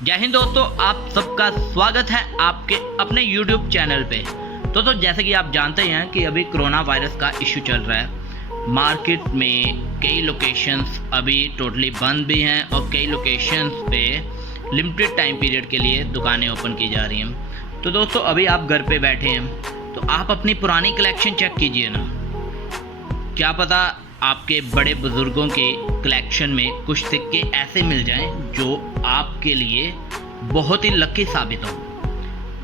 जय हिंद दोस्तों, आप सबका स्वागत है आपके अपने YouTube चैनल पे। तो जैसे कि आप जानते हैं कि अभी कोरोना वायरस का इशू चल रहा है। मार्केट में कई लोकेशंस अभी टोटली बंद भी हैं और कई लोकेशंस पे लिमिटेड टाइम पीरियड के लिए दुकानें ओपन की जा रही हैं। तो दोस्तों अभी आप घर पे बैठे हैं तो आप अपनी पुरानी कलेक्शन चेक कीजिए ना। क्या पता आपके बड़े बुजुर्गों के कलेक्शन में कुछ सिक्के ऐसे मिल जाएं जो आपके लिए बहुत ही लकी साबित हो।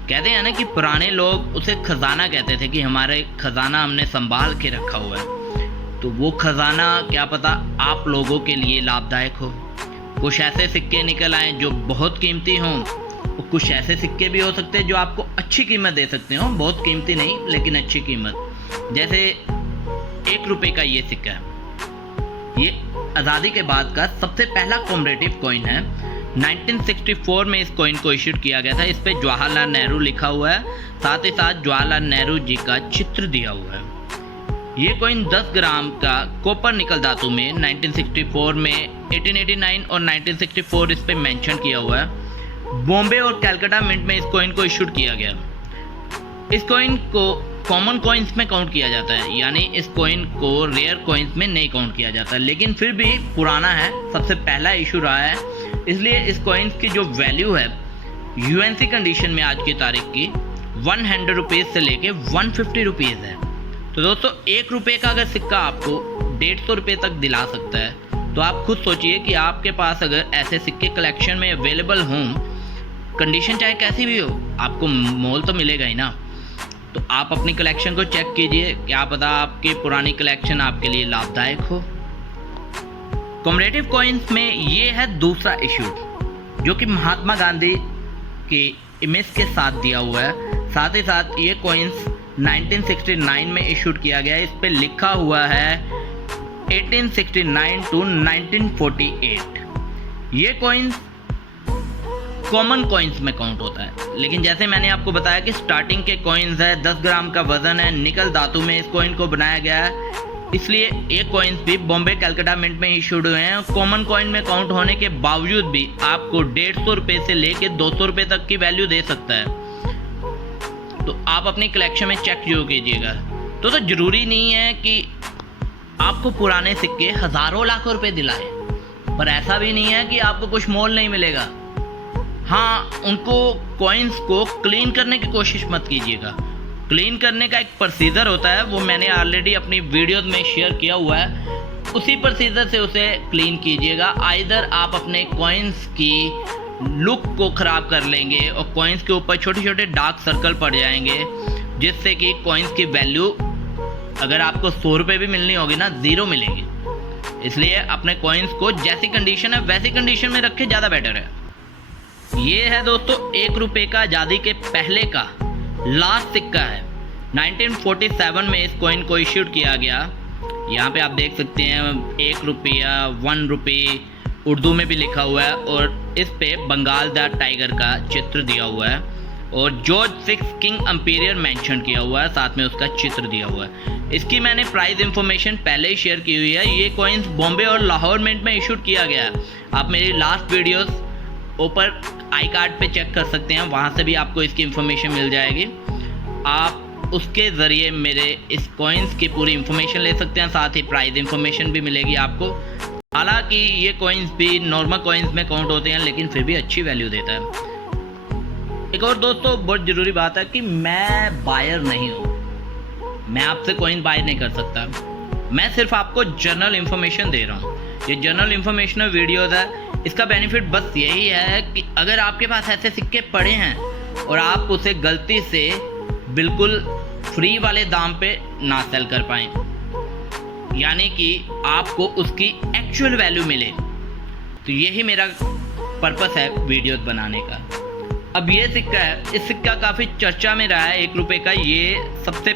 कहते हैं ना कि पुराने लोग उसे खजाना कहते थे कि हमारे खजाना हमने संभाल के रखा हुआ है। तो वो खजाना क्या पता आप लोगों के लिए लाभदायक हो। कुछ ऐसे सिक्के निकल आए जो बहुत कीमती हों, और कुछ ऐसे सिक्के भी हो सकते हैं जो आपको अच्छी कीमत दे सकते हो, बहुत कीमती नहीं लेकिन अच्छी कीमत। जैसे 1 रुपये का ये सिक्का है, ये आज़ादी के बाद का सबसे पहला कॉमरेटिव कॉइन है। 1964 में इस कॉइन को इशूड किया गया था। इस पे जवाहरलाल नेहरू लिखा हुआ है, साथ ही साथ जवाहरलाल नेहरू जी का चित्र दिया हुआ है। ये कॉइन 10 ग्राम का कॉपर निकल धातु में 1964 में 1889 और 1964 इस पे मेंशन किया हुआ है। बॉम्बे और कलकत्ता मिंट में इस कॉइन को इशूड किया गया। इस कॉइन को कॉमन कॉइन्स में काउंट किया जाता है, यानी इस कॉइन को रेयर कॉइन्स में नहीं काउंट किया जाता, लेकिन फिर भी पुराना है, सबसे पहला इशू रहा है। इसलिए इस कॉइन्स की जो वैल्यू है यूएनसी कंडीशन में आज की तारीख की 100 रुपीज़ से लेके 150 रुपीज़ है। तो दोस्तों 1 रुपये का अगर सिक्का आपको 150 रुपये तक दिला सकता है, तो आप खुद सोचिए कि आपके पास अगर ऐसे सिक्के कलेक्शन में अवेलेबल हों, कंडीशन चाहे कैसी भी हो, आपको मोल तो मिलेगा ही ना। तो आप अपनी कलेक्शन को चेक कीजिए, क्या पता आपकी पुरानी कलेक्शन आपके लिए लाभदायक हो। कॉमरेटिव कॉइन्स में ये है दूसरा इशू, जो कि महात्मा गांधी की इमेज के साथ दिया हुआ है। साथ ही साथ ये कॉइन्स 1969 में इशूड किया गया है। इस पे लिखा हुआ है 1869 टू 1948। ये कॉइन्स कॉमन कॉइन्स में काउंट होता है, लेकिन जैसे मैंने आपको बताया कि स्टार्टिंग के कॉइन्स है, 10 ग्राम का वजन है, निकल धातु में इस कॉइन को बनाया गया है। इसलिए ये कॉइन्स भी बॉम्बे कलकत्ता मिंट में इशूड हुए हैं। कॉमन कॉइन में काउंट होने के बावजूद भी आपको 150 रुपये से लेके 200 रुपये तक की वैल्यू दे सकता है। तो आप अपनी कलेक्शन में चेक जरूर कीजिएगा। तो जरूरी नहीं है कि आपको पुराने सिक्के हज़ारों लाखों रुपये दिलाए, पर ऐसा भी नहीं है कि आपको कुछ मोल नहीं मिलेगा। हाँ, उनको कॉइन्स को क्लीन करने की कोशिश मत कीजिएगा। क्लीन करने का एक प्रोसीजर होता है, वो मैंने ऑलरेडी अपनी वीडियोस में शेयर किया हुआ है। उसी प्रोसीजर से उसे क्लीन कीजिएगा। आइदर आप अपने कॉइन्स की लुक को ख़राब कर लेंगे और कॉइन्स के ऊपर छोटे छोटे डार्क सर्कल पड़ जाएंगे, जिससे कि कॉइन्स की वैल्यू अगर आपको 100 रुपये भी मिलनी होगी ना, 0 मिलेगी। इसलिए अपने कॉइन्स को जैसी कंडीशन है वैसी कंडीशन में रखें, ज़्यादा बेटर है। ये है दोस्तों 1 रुपये का आज़ादी के पहले का लास्ट सिक्का है। 1947 में इस कॉइन को इशूड किया गया। यहाँ पे आप देख सकते हैं 1 रुपया, 1 रुपये उर्दू में भी लिखा हुआ है, और इस पे बंगाल द टाइगर का चित्र दिया हुआ है और जॉर्ज 6 किंग एम्पियर मेंशन किया हुआ है, साथ में उसका चित्र दिया हुआ है। इसकी मैंने प्राइस इंफॉर्मेशन पहले ही शेयर की हुई है। ये कॉइन्स बॉम्बे और लाहौर मिंट में इशूड किया गया है। आप मेरी लास्ट वीडियोस ऊपर आई कार्ड पे चेक कर सकते हैं, वहाँ से भी आपको इसकी इन्फॉर्मेशन मिल जाएगी। आप उसके ज़रिए मेरे इस कॉइन्स की पूरी इन्फॉर्मेशन ले सकते हैं, साथ ही प्राइस इन्फॉर्मेशन भी मिलेगी आपको। हालांकि ये कॉइन्स भी नॉर्मल कॉइन्स में काउंट होते हैं, लेकिन फिर भी अच्छी वैल्यू देता है। एक और दोस्तों बहुत ज़रूरी बात है कि मैं बायर नहीं हूँ, मैं आपसे कॉइन बाय नहीं कर सकता। मैं सिर्फ आपको जनरल इन्फॉर्मेशन दे रहा हूँ। ये जनरल इन्फॉर्मेशनल वीडियोज़ है। इसका बेनिफिट बस यही है कि अगर आपके पास ऐसे सिक्के पड़े हैं और आप उसे गलती से बिल्कुल फ्री वाले दाम पे ना सेल कर पाएँ, यानी कि आपको उसकी एक्चुअल वैल्यू मिले, तो यही मेरा पर्पस है वीडियोस बनाने का। अब ये सिक्का है, इस सिक्का काफ़ी चर्चा में रहा है। 1 रुपये का ये सबसे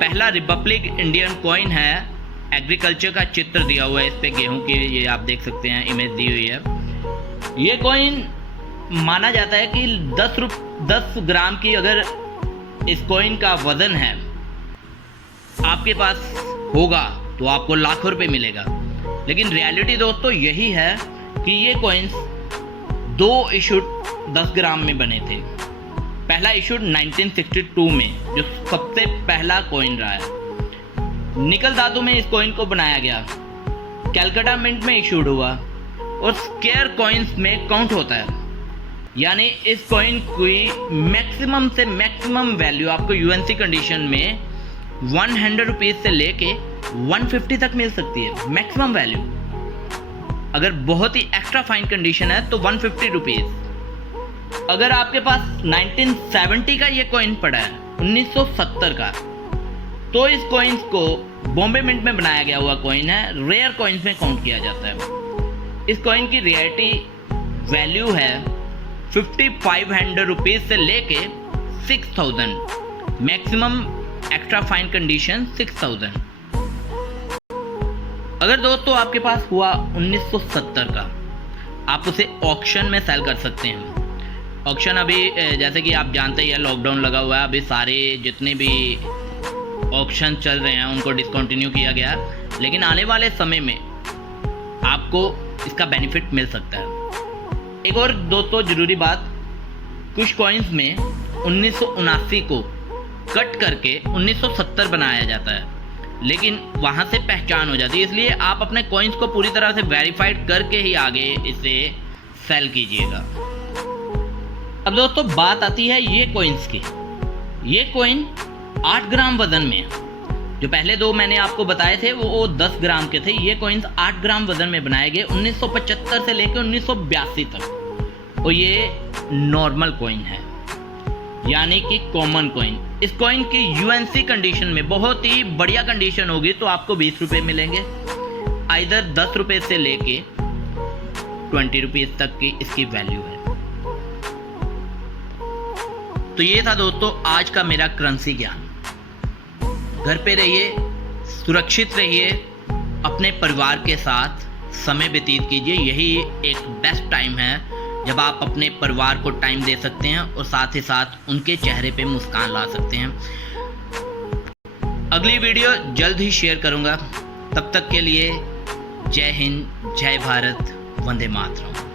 पहला रिपब्लिक इंडियन कॉइन है। एग्रीकल्चर का चित्र दिया हुआ है इस पे, गेहूं की, ये आप देख सकते हैं इमेज दी हुई है। ये कॉइन माना जाता है कि 10 ग्राम की अगर इस कॉइन का वजन है आपके पास होगा तो आपको लाखों रुपए मिलेगा। लेकिन रियलिटी दोस्तों यही है कि ये कॉइन्स 2 इशूड 10 ग्राम में बने थे। पहला इशूड 1962 में, जो सबसे पहला कॉइन रहा है। निकल धातु में इस कॉइन को बनाया गया, कैलकाटा मिंट में इशूड हुआ और स्क्वायर कॉइन्स में काउंट होता है। यानी इस कॉइन की मैक्सिमम से मैक्सिमम वैल्यू आपको यूएनसी कंडीशन में 100 रुपीज़ से लेके 150 तक मिल सकती है, मैक्सिमम वैल्यू। अगर बहुत ही एक्स्ट्रा फाइन कंडीशन है तो 150 रुपीज़। अगर आपके पास 1970 का ये कॉइन पड़ा है, 1970 का, तो इस कॉइन्स को बॉम्बे मिंट में बनाया गया हुआ कॉइन है, रेयर कॉइन्स में काउंट किया जाता है। इस कॉइन की रेयरिटी वैल्यू है 5500 रुपीज़ से लेके 6000, मैक्सिमम एक्स्ट्रा फाइन कंडीशन 6000। अगर दोस्तों आपके पास हुआ 1970 का, आप उसे ऑक्शन में सेल कर सकते हैं। ऑक्शन अभी जैसे कि आप जानते ही है, लॉकडाउन लगा हुआ है, अभी सारे जितने भी ऑक्शन चल रहे हैं उनको डिसकंटिन्यू किया गया, लेकिन आने वाले समय में आपको इसका बेनिफिट मिल सकता है। एक और दोस्तों ज़रूरी बात, कुछ कॉइन्स में 1979 को कट करके 1970 बनाया जाता है, लेकिन वहाँ से पहचान हो जाती है, इसलिए आप अपने कॉइन्स को पूरी तरह से वेरीफाइड करके ही आगे इसे सेल कीजिएगा। अब दोस्तों बात आती है ये कॉइन्स की। ये कॉइन 8 ग्राम वजन में, जो पहले 2 मैंने आपको बताए थे वो 10 ग्राम के थे, ये कॉइन्स 8 ग्राम वजन में बनाए गए 1975 से लेकर 1982 तक। और ये नॉर्मल कॉइन है, यानी कि कॉमन कॉइन। इस कॉइन की यूएनसी कंडीशन में बहुत ही बढ़िया कंडीशन होगी तो आपको 20 रुपये मिलेंगे, आइदर 10 रुपये से लेके 20 रुपीज़ तक की इसकी वैल्यू है। तो ये था दोस्तों आज का मेरा करेंसी ज्ञान। घर पे रहिए, सुरक्षित रहिए, अपने परिवार के साथ समय व्यतीत कीजिए। यही एक बेस्ट टाइम है जब आप अपने परिवार को टाइम दे सकते हैं और साथ ही साथ उनके चेहरे पे मुस्कान ला सकते हैं। अगली वीडियो जल्द ही शेयर करूंगा। तब तक के लिए जय हिंद, जय भारत, वंदे मातरम।